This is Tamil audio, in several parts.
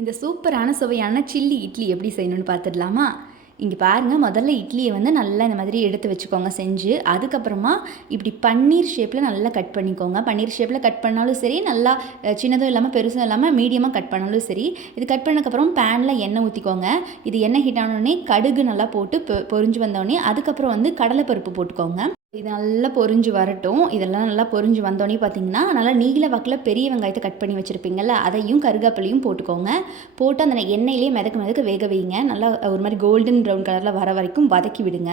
இந்த சூப்பரான சுவையான சில்லி இட்லி எப்படி செய்யணும்னு பார்த்துடலாமா? இங்கே பாருங்கள், முதல்ல இட்லியை வந்து நல்லா இந்த மாதிரி எடுத்து வச்சுக்கோங்க செஞ்சு. அதுக்கப்புறமா இப்படி பன்னீர் ஷேப்பில் நல்லா கட் பண்ணிக்கோங்க. பன்னீர் ஷேப்பில் கட் பண்ணாலும் சரி, நல்லா சின்னதும் இல்லாமல் பெருசும் இல்லாமல் மீடியமாக கட் பண்ணாலும் சரி. இது கட் பண்ணதுக்கப்புறம் பேனில் எண்ணெய் ஊற்றிக்கோங்க. இது எண்ணெய் ஹீட் ஆனோடனே கடுகு நல்லா போட்டு பொரிஞ்சு வந்தோடனே அதுக்கப்புறம் வந்து கடலைப்பருப்பு போட்டுக்கோங்க. இது நல்லா பொரிஞ்சு வரட்டும். இதெல்லாம் நல்லா பொரிஞ்சு வந்தோடனே பார்த்தீங்கன்னா, நல்லா நீல வாக்கில் பெரிய வெங்காயத்தை கட் பண்ணி வச்சுருப்பீங்கள்ல, அதையும் கருவேப்பிலையும் போட்டுக்கோங்க. போட்டு அந்த எண்ணெயிலே மிதக்க வேக வைங்க. நல்லா ஒரு மாதிரி கோல்டன் ப்ரௌன் கலரில் வர வரைக்கும் வதக்கி விடுங்க.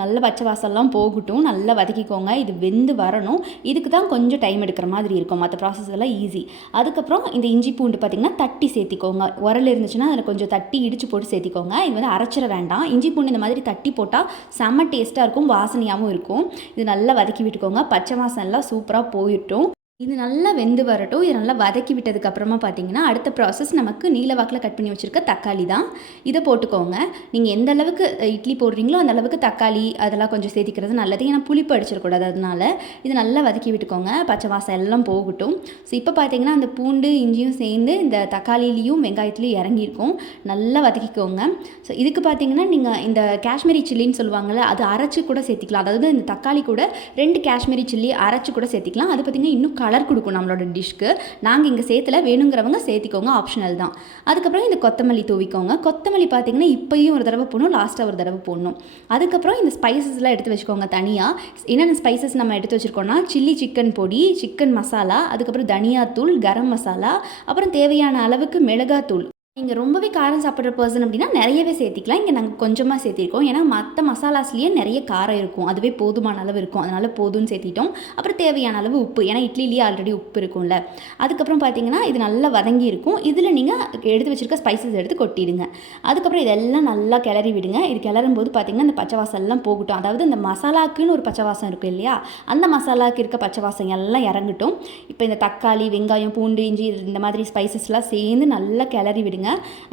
நல்லா பச்சை வாசம்லாம் போகட்டும், நல்லா வதக்கிக்கோங்க. இது வெந்து வரணும். இதுக்கு தான் கொஞ்சம் டைம் எடுக்கிற மாதிரி இருக்கும். மற்ற ப்ராசஸ் எல்லாம் ஈஸி. அதுக்கப்புறம் இந்த இஞ்சி பூண்டு பார்த்திங்கன்னா தட்டி சேர்த்திக்கோங்க. உரல் இருந்துச்சுன்னா அதில் கொஞ்சம் தட்டி இடித்து போட்டு சேர்த்திக்கோங்க. இது வந்து அரைச்சிட வேண்டாம். இஞ்சி பூண்டு இந்த மாதிரி தட்டி போட்டால் செம்ம டேஸ்ட்டாக இருக்கும், வாசனையாகவும் இருக்கும். இது நல்லா வதக்கி விட்டுக்கோங்க. பச்சை வாசம் எல்லாம் சூப்பராக போயிட்டும். இது நல்லா வெந்து வரட்டும். இது நல்லா வதக்கி விட்டதுக்கு அப்புறமா பார்த்தீங்கன்னா, அடுத்த ப்ராசஸ் நமக்கு நீல வாக்கில் கட் பண்ணி வச்சுருக்க தக்காளி தான். இதை போட்டுக்கோங்க. நீங்கள் எந்த அளவுக்கு இட்லி போடுறீங்களோ அந்த அளவுக்கு தக்காளி அதெல்லாம் கொஞ்சம் சேர்த்திக்கிறது நல்லது. ஏன்னா புளிப்பு அடிச்சிடக்கூடாது. அதனால இது நல்லா வதக்கி விட்டுக்கோங்க. பச்சை வாசம் எல்லாம் போகட்டும். ஸோ இப்போ பார்த்தீங்கன்னா அந்த பூண்டு இஞ்சியும் சேர்ந்து இந்த தக்காளிலையும் வெங்காயத்துலையும் இறங்கியிருக்கும். நல்லா வதக்கிக்கோங்க. ஸோ இதுக்கு பார்த்தீங்கன்னா நீங்கள் இந்த காஷ்மீரி சில்லின்னு சொல்லுவாங்கள்ல, அது அரைச்சி கூட சேர்த்திக்கலாம். அதாவது இந்த தக்காளி கூட 2 காஷ்மீரி சில்லி அரைச்சி கூட சேர்த்திக்கலாம். அது பார்த்திங்கன்னா இன்னும் கலர் கொடுக்கும் நம்மளோட டிஷ்க்கு. நாங்கள் இங்கே சேர்த்துல, வேணுங்கிறவங்க சேர்த்திக்கோங்க, ஆப்ஷனல் தான். அதுக்கப்புறம் இந்த கொத்தமல்லி தூவிக்கோங்க. கொத்தமல்லி பார்த்தீங்கன்னா இப்போயும் ஒரு தடவை போடணும், லாஸ்ட்டாக ஒரு தடவை போடணும். அதுக்கப்புறம் இந்த ஸ்பைசஸ்லாம் எடுத்து வச்சுக்கோங்க தனியாக. என்னென்ன ஸ்பைசஸ் நம்ம எடுத்து வச்சுருக்கோம்னா, சில்லி சிக்கன் பொடி, சிக்கன் மசாலா, அதுக்கப்புறம் தனியாத்தூள், கரம் மசாலா, அப்புறம் தேவையான அளவுக்கு மிளகாத்தூள். நீங்கள் ரொம்பவே காரம் சாப்பிட்ற பர்சன் அப்படின்னா நிறையவே சேர்த்திக்கலாம். இங்கே நாங்கள் கொஞ்சமாக சேர்த்திருக்கோம். ஏன்னா மற்ற மசாலாஸ்லேயே நிறைய காரம் இருக்கும், அதுவே போதுமான அளவு இருக்கும். அதனால் போதும்னு சேர்த்திட்டோம். அப்புறம் தேவையான அளவு உப்பு, ஏன்னா இட்லிலேயே ஆல்ரெடி உப்பு இருக்கும்ல. அதுக்கப்புறம் பார்த்தீங்கன்னா இது நல்லா வதங்கி இருக்கும். இதில் நீங்கள் எடுத்து வச்சுருக்க ஸ்பைசஸ் எடுத்து கொட்டிடுங்க. அதுக்கப்புறம் இதெல்லாம் நல்லா கிளறி விடுங்க. இது கிளறும் போது பார்த்தீங்கன்னா இந்த பச்சை வாசம் எல்லாம் போகட்டும். அதாவது இந்த மசாலாக்குன்னு ஒரு பச்சை வாசம் இருக்கும் இல்லையா, அந்த மசாலாவுக்கு இருக்க பச்சை வாசம் எல்லாம் இறங்கட்டும். இப்போ இந்த தக்காளி, வெங்காயம், பூண்டு, இஞ்சி இந்த மாதிரி ஸ்பைசஸ்லாம் சேர்ந்து நல்லா கிளறி விடுங்க.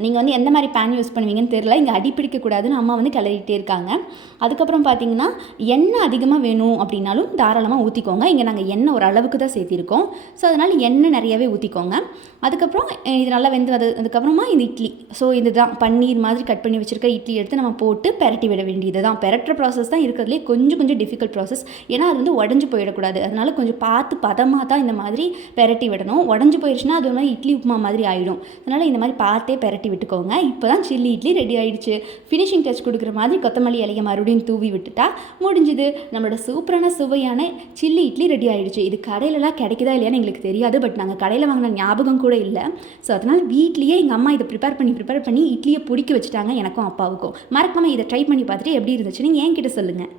நீங்கள் வந்து எந்த மாதிரி பேன் யூஸ் பண்ணுவீங்கன்னு தெரியல. இங்கே அடி பிடிக்கக்கூடாதுன்னு அம்மா வந்து கிளறிட்டே இருக்காங்க. அதுக்கப்புறம் பார்த்தீங்கன்னா எண்ணெய் அதிகமாக வேணும் அப்படின்னாலும் தாராளமாக ஊற்றிக்கோங்க. இங்கே நாங்கள் எண்ணெய் ஒரு அளவுக்கு தான் சேர்த்திருக்கோம். ஸோ அதனால் எண்ணெய் நிறையவே ஊற்றிக்கோங்க. அதுக்கப்புறம் இது நல்லா வெந்து அதுக்கப்புறமா இந்த இட்லி, ஸோ இதுதான் பன்னீர் மாதிரி கட் பண்ணி வச்சுருக்க இட்லி எடுத்து நம்ம போட்டு பெரட்டி விட வேண்டியது தான். பெரட்டுற ப்ராசஸ் தான் இருக்கிறதுலே கொஞ்சம் டிஃபிகல்ட் ப்ராசஸ். ஏன்னா அது வந்து உடஞ்சி போயிடக்கூடாது. அதனால் கொஞ்சம் பார்த்து பதமாக தான் இந்த மாதிரி பெரட்டி விடணும். உடஞ்சி போயிடுச்சுன்னா அது ஒரு மாதிரி இட்லி உப்புமா மாதிரி ஆகிடும். அதனால் இந்த மாதிரி பார்த்தே பெரட்டி விட்டுக்கோங்க. இப்போ தான் சில்லி இட்லி ரெடி ஆகிடுச்சு. ஃபினிஷிங் டச் கொடுக்குற மாதிரி கொத்தமல்லி இலையை மறுபடியும் தூவி விட்டுட்டா முடிஞ்சுது. நம்மளோட சூப்பரான சுவையான சில்லி இட்லி ரெடி ஆகிடுச்சு. இது கடையிலலாம் கிடைக்குதா இல்லையான்னு எங்களுக்கு தெரியாது. பட் நாங்கள் கடையில் வாங்கின ஞாபகம் கூட இல்லை. ஸோ அதனால் வீட்லேயே எங்கள் அம்மா இதை ப்ரிப்பேர் பண்ணி இட்லியை பிடிக்க வச்சுட்டாங்க எனக்கும் அப்பாவுக்கும். மறக்காமல் இதை ட்ரை பண்ணி பார்த்துட்டு எப்படி இருந்துச்சுன்னு என்கிட்ட சொல்லுங்கள்.